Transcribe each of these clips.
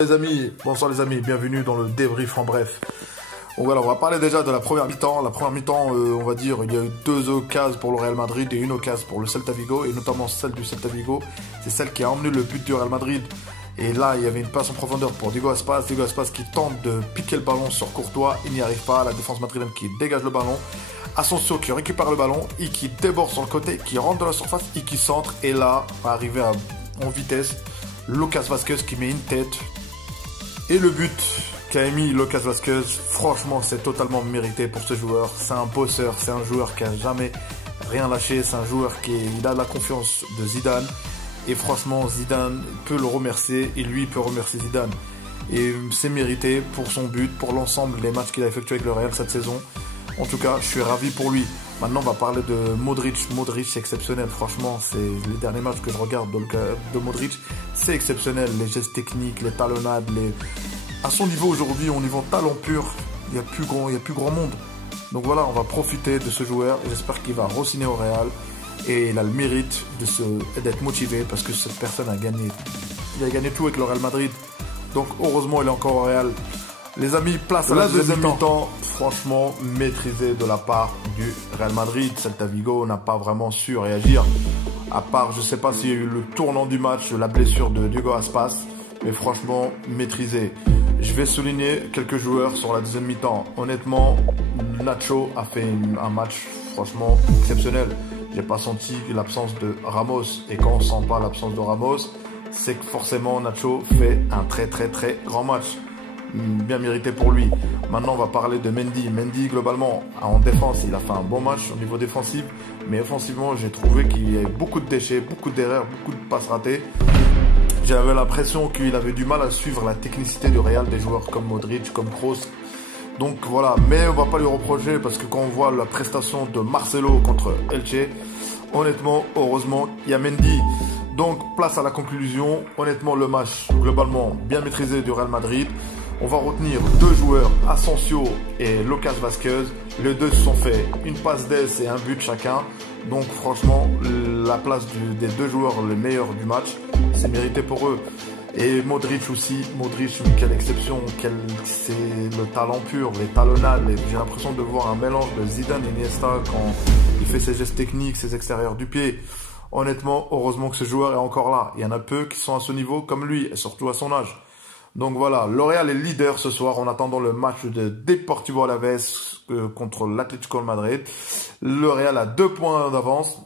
Les amis, bonsoir les amis, bienvenue dans le débrief en bref. Donc voilà, on va parler déjà de la première mi-temps. La première mi-temps, on va dire, il y a eu 2 occasions pour le Real Madrid et une occasion pour le Celta Vigo, et notamment celle du Celta Vigo. C'est celle qui a emmené le but du Real Madrid. Et là, il y avait une passe en profondeur pour Diego Aspas. Diego Aspas qui tente de piquer le ballon sur Courtois, il n'y arrive pas. La défense madrilène qui dégage le ballon. Asensio qui récupère le ballon et qui déborde sur le côté, qui rentre dans la surface et qui centre. Et là, arrivé en vitesse, Lucas Vázquez qui met une tête. Et le but qu'a émis Lucas Vázquez, franchement, c'est totalement mérité pour ce joueur. C'est un bosseur, c'est un joueur qui a jamais rien lâché. C'est un joueur il a la confiance de Zidane. Et franchement, Zidane peut le remercier et lui peut remercier Zidane. Et c'est mérité pour son but, pour l'ensemble des matchs qu'il a effectué avec le Real cette saison. En tout cas, je suis ravi pour lui. Maintenant, on va parler de Modric. Modric, c'est exceptionnel. Franchement, c'est les derniers matchs que je regarde de Modric. C'est exceptionnel. Les gestes techniques, les talonnades. À son niveau aujourd'hui, au niveau talent pur, il n'y a plus grand monde. Donc voilà, on va profiter de ce joueur. J'espère qu'il va re-signer au Real. Et il a le mérite d'être motivé parce que cette personne a gagné. Il a gagné tout avec le Real Madrid. Donc heureusement, il est encore au Real. Les amis, place à la deuxième mi-temps. Franchement, maîtrisé de la part du Real Madrid. Celta Vigo n'a pas vraiment su réagir. À part, je ne sais pas s'il y a eu le tournant du match, la blessure de Diego Aspas. Mais franchement, maîtrisé. Je vais souligner quelques joueurs sur la deuxième mi-temps. Honnêtement, Nacho a fait un match franchement exceptionnel. J'ai pas senti l'absence de Ramos. Et quand on sent pas l'absence de Ramos, c'est que forcément Nacho fait un très grand match. Bien mérité pour lui. Maintenant, on va parler de Mendy. Mendy, globalement, en défense, il a fait un bon match au niveau défensif. Mais offensivement, j'ai trouvé qu'il y avait beaucoup de déchets, beaucoup d'erreurs, beaucoup de passes ratées. J'avais l'impression qu'il avait du mal à suivre la technicité du Real des joueurs comme Modric, comme Kroos. Donc voilà, mais on va pas lui reprocher parce que quand on voit la prestation de Marcelo contre Elche, honnêtement, heureusement, il y a Mendy. Donc place à la conclusion. Honnêtement, le match globalement bien maîtrisé du Real Madrid. On va retenir 2 joueurs, Asensio et Lucas Vázquez. Les deux se sont fait une passe d'aise et un but chacun. Donc franchement, la place des 2 joueurs les meilleurs du match, c'est mérité pour eux. Et Modric aussi, Modric, quelle exception, c'est le talent pur, les talonnades. J'ai l'impression de voir un mélange de Zidane et Iniesta quand il fait ses gestes techniques, ses extérieurs du pied. Honnêtement, heureusement que ce joueur est encore là. Il y en a peu qui sont à ce niveau comme lui, et surtout à son âge. Donc voilà, le Real est leader ce soir en attendant le match de Deportivo Alavés contre l'Atlético de Madrid. Le Real a 2 points d'avance.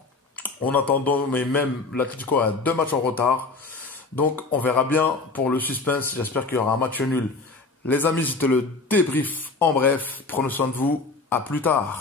En attendant, mais même l'Atlético a 2 matchs en retard. Donc on verra bien pour le suspense. J'espère qu'il y aura un match nul. Les amis, c'était le débrief en bref. Prenez soin de vous. À plus tard.